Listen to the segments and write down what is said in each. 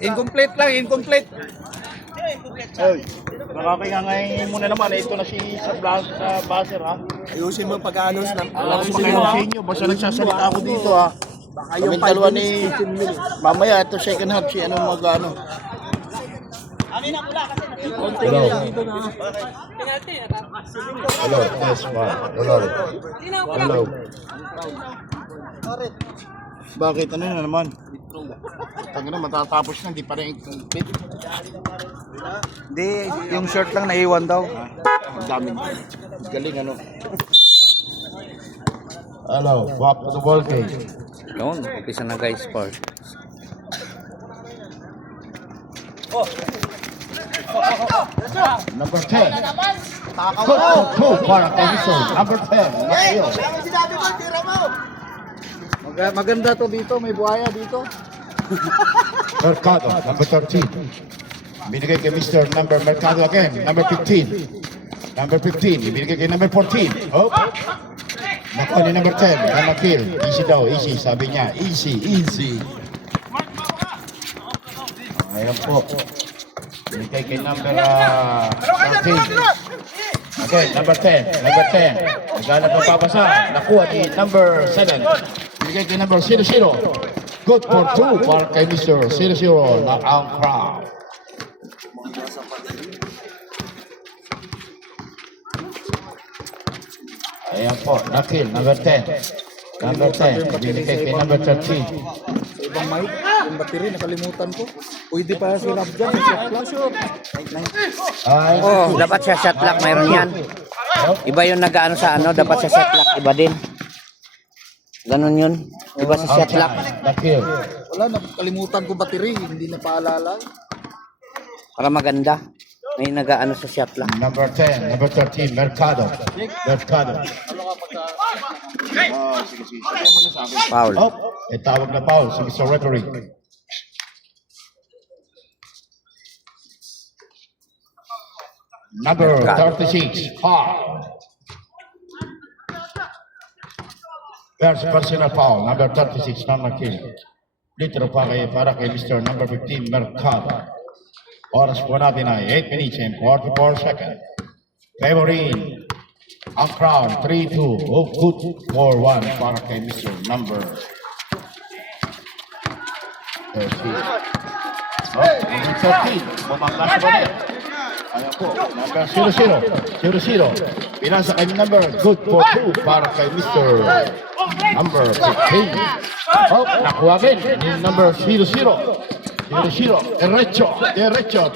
Incomplete lang, incomplete. Oy, nakakingangay muna naman. Ito na si sa buzzer ha. Ayusin mo pag-anos ng Alam ko kayo sa inyo. Basta nagsasalita ako dito ha. Kaming dalawa ni mamaya ito second half si ano mag-ano. Hello. Hello. Yes, ma'am. Hello. Hello. Bakit ano na naman? Tangina matatapos na, hindi pa rin complete. Hindi, yung short lang naiwan daw. Ang daming galing ano. Hello. Walk to the ball game. Noon, umpisa na guys, Paul. Number 10. Good for two para kay Wilson. Number 10. Mateo. Maganda to dito, may buhaya dito. Mercado. Number 13. Binigay kay Mr. Number Mercado again. Number 15. Number 15. Ibinigay kay number 14. Oh. Nakuha ni number 10. Namakil. Easy daw. Easy. Sabi niya. Easy. Easy. Ayan po. Binigay kay number 13. Okay, number 10. Number 10. Naghanap ng papasa. Nakuha ni number 7. Binigay kay number 00. Good for 2 para kay Mr. 00 na ang crowd. Ayan po, nakil, number 10. Number 10, binigay kay number 13. Sa ibang mic, yung battery, nakalimutan ko. Pwede pa si Rob dyan, sa shot flash. Oh, dapat sa shot lock mayroon yan. Iba yung nag-ano sa ano, dapat sa shot lock, iba din. Ganun yun. Iba sa shot lock. Nakil. Wala, nakalimutan ko battery, hindi na paalala. Para maganda. May nag-ano sa shot lock. Number 10, number 13, Mercado. Mercado. Foul. Oh, may tawag na foul si Mr. Referee. Number 36, foul. There's personal foul, number 36, Namakil. Litro para kay Mr. number 15, Mercado. Oras po natin ay 8 minutes and 44 seconds. Favoring ang crown 3-2. Oh, good for 1 para kay Mr. number 13. Oh, number 13. Bumanggas ba niya? Ayan po, number 00. Pinasa kay number good for 2 para kay Mr. number 15. Oh, nakuha din yung number 00. Derecho,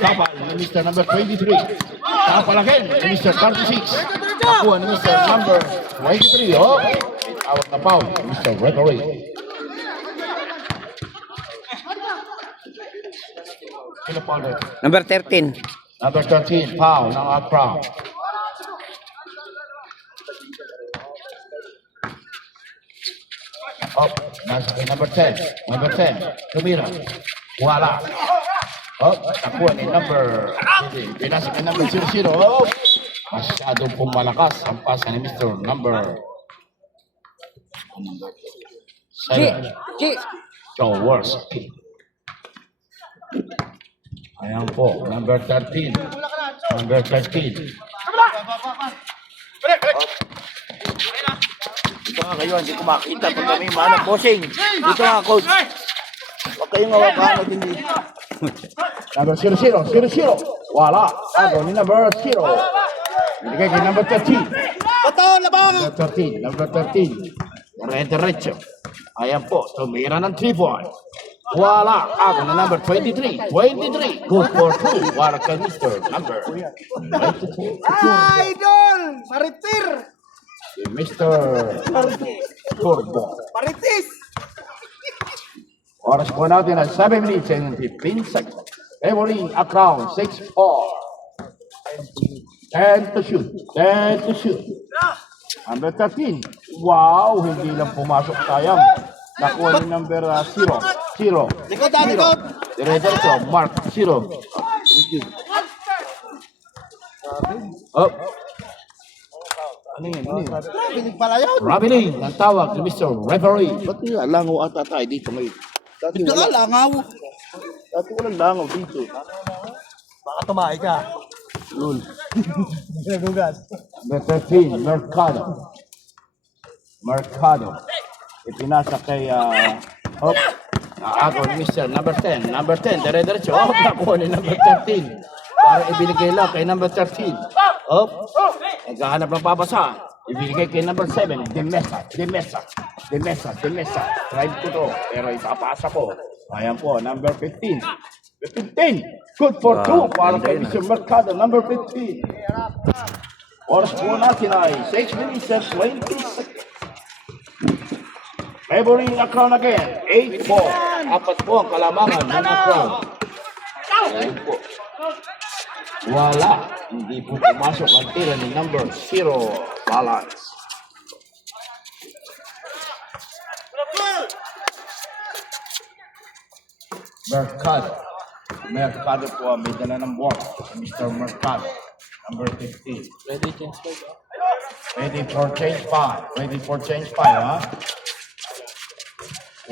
tapal ni Mr. number 23. Tapal again ni Mr. 36. Nakuha ni Mr. number 23. Oh, tawag na foul, Mr. Referee. Sino foul rin? Number 13. Number 13, foul ng Accra. Oh, nasa kay number 10. Number 10, tumira. Wala. Oh, nakuha ni number, pinasa kay number 00. Oh, masyadong pumalakas ang pasa ni Mr. number 7. So, worse. Ayan po, number 13. Number 13. Dito nga kayo, hindi ko makita pag kami manang bossing. Dito nga coach. Huwag kayong hawakan hindi. Number 00. Wala. Ako ni number 0. Binigay kay number 13. Bato, labang! Number 13. Derecho. Ayan po, tumira ng 3 point. Wala. Ako na number 23. Good for 2. Para kay Mr. number 22. Idol! Maritir! Si Mr. Turbo. Maritis! Oras po natin ay 7 minutes and 15 seconds. Evelyn Accra, 6-4. 10 to shoot. Number 13. Wow, hindi lang pumasok sayang. Nakuha ni number 0. Likod, likod! Diretso, Mark 0. Up. Ano yun? Pinig pala yun. Rabining, ang tawag ni Mr. Referee. Ba't nga langaw ata tayo dito ngayon? Dito ka langaw. Dati walang langaw dito. Baka tumahay ka. Lul. Nagugas. Number 13, Mercado. Mercado. Ipinasa kay, Ako ni Mr. Number 10. Number 10, dire-diretso. Nakuha ni number 13. Para ibinigay lang kay number 13. Naghahanap ng papasa. Ibinigay kay number 7. Demesa. Try ko to. Pero ipapasa ko. Ayan po, number 15. 15. Good for 2 para kay Mr. Mercado. Number 15. Oras po natin ay 6 minutes and 20 seconds. Favoring a crown again. 8 po. Apat po ang kalamangan ng crown. Ayan po. Wala. Hindi po pumasok ang tira ni number 0. Balance. Mercado. Mercado po ang may dala ng board. Mr. Mercado. Number 15. Ready for change 5. Ready for change 5, ha?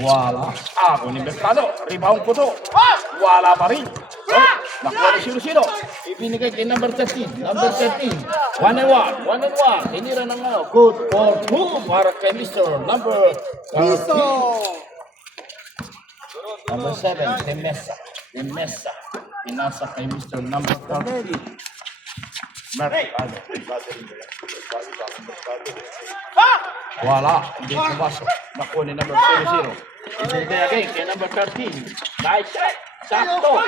Wala. Ako ni Mercado. Rebound po to. Wala pa rin. Nakuha ni 0-0. Ibinigay kay number 13. Number 13. 1-1. 1-1. Hinira ng good for 2 para kay Mr. Number 13. Number 7. Demesa. Pinasa kay Mr. Number 13. Mercado. Wala. Hindi pumasok. Nakuha ni number 0-0. Ibinigay again kay number 13. Nice shot. Sakto.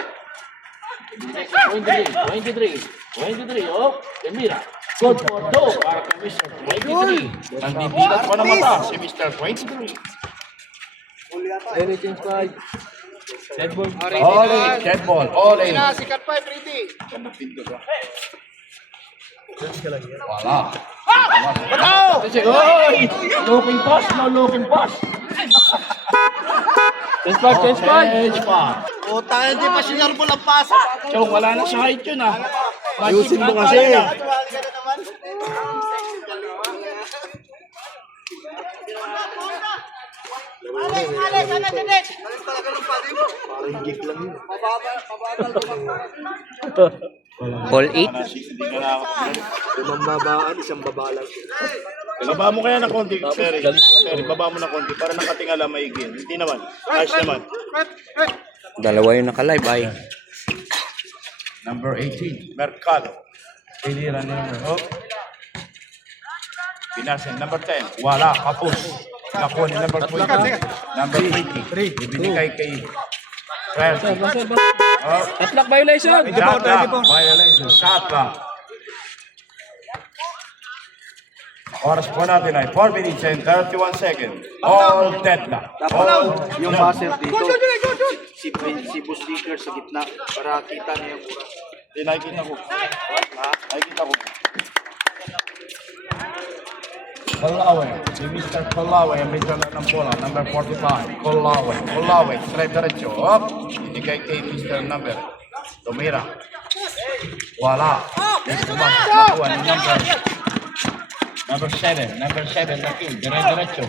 23. Oh, Emira. Good for 2 para kay Mr. 23. Nandibigat pa na mata si Mr. 23. Dead ball. Ole. Sikat pa, Brady. Wala. Oy! Looking pass, no looking pass. Change pass. O tayo, di pa sinyar mo lang pasa. So, wala na sa height yun, ah. Ayusin mo kasi. Ball 8. Limang babaan, isang babalang. Baba mo kaya ng konti, sir. Sir, baba mo ng konti para nakatingala maigin. Hindi naman. Ayos naman. Dalawa yung naka-live ay. Number 18, Mercado. Pinira ni number Pinasin, number 10. Wala, kapos. Nakuha ni number 20. Number 20. Ibinigay kay 12. Atlak violation. Shot clock. Violation. Shot clock. Oras po natin ay 4 minutes and 31 seconds. All deadlock. All Yung buzzer dito, si Boss Dicker sa gitna para kita niya yung oras. Hindi, nakikita ko. Nakikita ko. Colawe. Si Mr. Colawe ang may dala ng bola. Number 45. Colawe. Straight diretso. Up. Ibigay kay Mr. Number. Tumira. Wala. Yes, tumas. Nakuha ni Number 7 na kill. Diretso.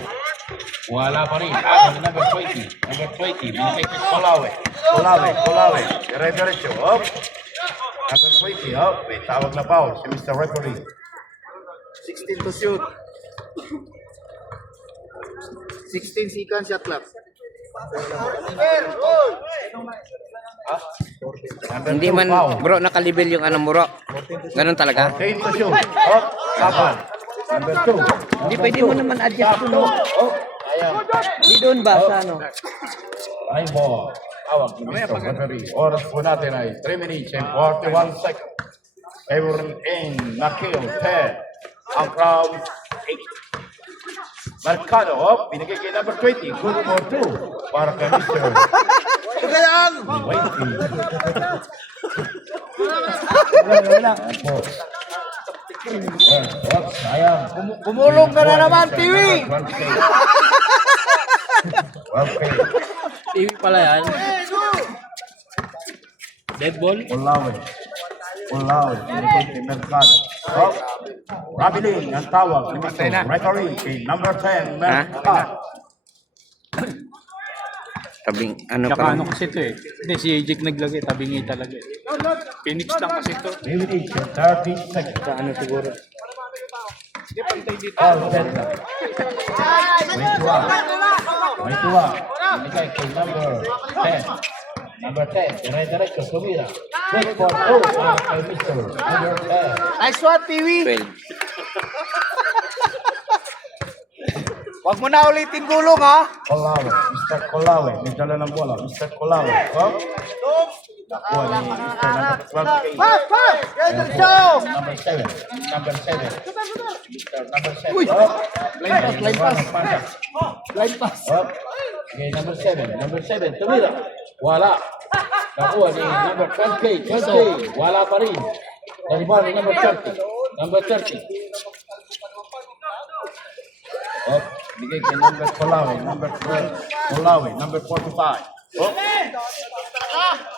Wala pa rin. Ako ni number 20. Number 20. Binigay kay Colawe. Diretso. Up. Number 20. Up. May tawag na foul. Si Mr. Referee. 16 to shoot. 16 seconds shot clock. Hindi man, bro, nakalibel yung ano mo, bro. Ganun talaga. 8 to shoot. Up. Kapan. Number 2. Hindi pwede mo naman adjust to, no? Hindi doon ba sa ano? Ay ball. Tawag ni Mr. Referee. Oras po natin ay 3 minutes and 41 seconds. Favoring in Nakil 10. Ang crowd 8. Mercado, binigay kay number 20. Good for 2. Para kay Mr. Sayang. Bumulong ka na naman, TV! TV pala yan. Dead ball? Ulawe. Binigay kay Mercado. Rabiling ang tawag ni Mr. Referee kay number 10, Mercado. Tabing, ano Tsaka pa ano lang. kasi ito eh. Hindi, si Jake naglagay, tabingi talaga eh. Phoenix lang kasi ito. Elimination 30 seconds. Sa ano siguro. All set lang. Wait to up. Wait to up. Binigay kay number 10. Number 10, dire-diretso, tumira. Good for 2 para kay Mr. Number 10. Nice one, Tiwi. 12. Wag mo na ulitin gulong, ha? Colawe, Mr. Colawe, may dala ng bola. Mr. Colawe, oh. Nakuha ni Mr. Number 12. Number 7, number 7. Mr. Number 7, oh. Blind pass. Blind pass. Oh. Okay, number 7, tumira. Wala. Nakuha ni number 12K, wala pa rin. Nariban ni number 30, number 30. Oh, bigay kay number Colawe, number 12, Colawe, number 45. Oh.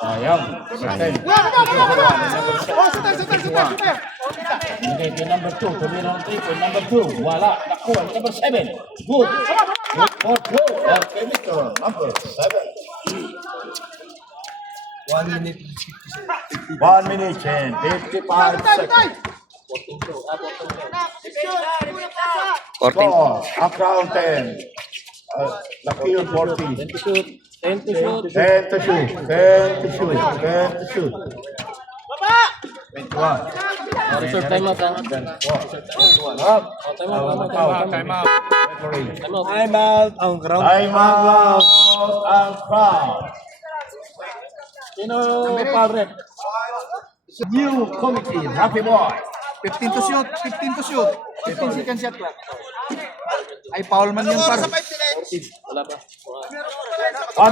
Sayang. Bigay kay number 2, tumira ng 3 point, number 2, wala. Nakuha ni number 7. Good. Good for 2. Okay, Mr. Number 7. 1 minute and 55 seconds. 14. Score, Account 10. Lakir 14. 10 to shoot. 10 to shoot. 21. Reserve time out, ha? Time out. Time out. Ang ground. Time out ang crowd. Sino foul rep? New committee, Happy Boy. 15 to shoot. 15 second shot clock. Ay, foul man yun, par. 1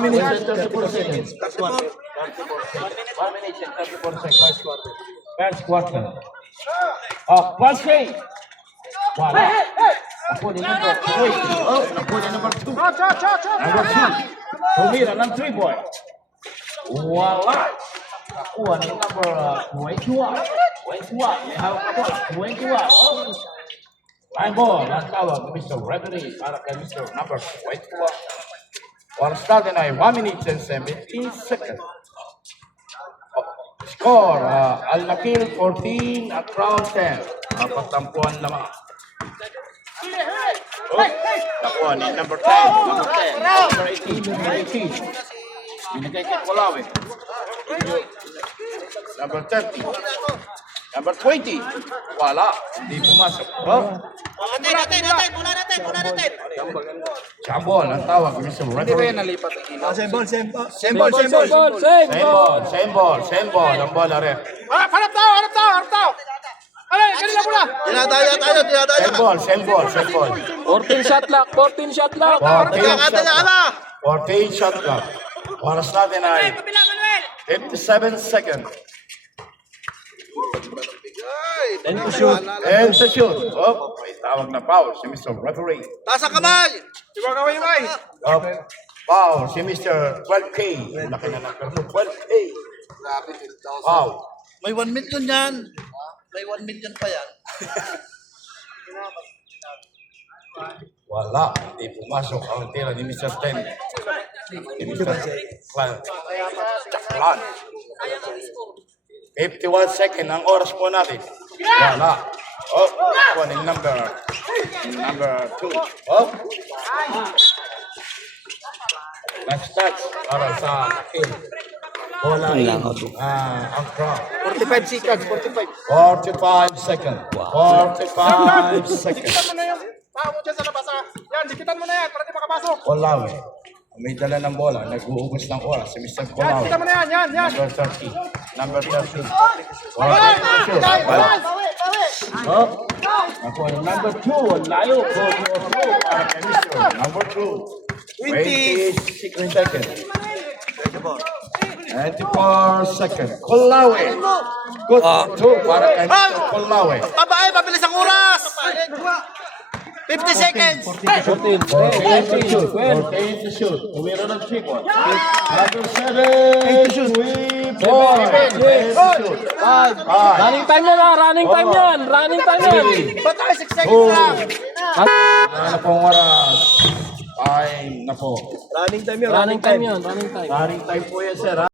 minute and 34 seconds. 1 minute and 34 seconds. First quarter. Pass play. Wala. Ako ni number 2. Ako ni number 2. Number 2. Tumira ng 3 boy. Wala. Nakuha ni number 21. 21. May hawak na bola. 21. Line ball. Ang tawag ni Mr. Referee para kay Mr. Number 21. Oras natin ay 1 minute and 17 seconds. Score, Al-Nakil 14 at Crown 10. Patampuan lamang. Nakuha ni number 10. Number 18. Number 18. Binigay kay Colawe. Number 30. Number 20. Wala. Hindi pumasok. Jambol, ang tawag. Mr. Referee. Nalipat ang ilaw. Same ball. Ang bola ref. Harap daw. Alay, kanila muna. Same ball. 14 shot lock. 14 shot clock. Oras natin ay 57 seconds. And to shoot. And to shoot. Oh, may tawag na foul si Mr. Referee. Tasa kamay. Ibay. Oh, foul si Mr. 12K. Laki na ng karno. 12K. Grabe, 10,000. Foul. May 1 million yan. May 1 million pa yan. Wala. Hindi pumasok ang tira ni Mr. 10. Ni Mr. Chaklan. 51 seconds ang oras po natin. Wala. Oh, one in number 2. Oh. Last touch para sa Nakil. Bola in. Ang crowd. 45 seconds, 45. 45 seconds. 45 seconds. Dikitan mo na yan, para di makapasok. Colawe. May dala ng bola. Nag-uubos ng oras si Mr. Colawe. Dikitan mo na yan. Number 30. Number 30. Oh. Ako ang number 2. Layo. Para kay Mr. Number 2. 26 seconds. 94 seconds. Colawe. Good for 2 para kay Mr. Colawe. Babae, mabilis ang oras. 50 seconds. 14 to shoot. Tumira ng 3 points. Number 7. Sweep. 4. Running time yan. Ba't tayo 6 seconds lang? Ano pong oras? 5 time na po. Running time yun. Running time. Running time po yan, sir, ha?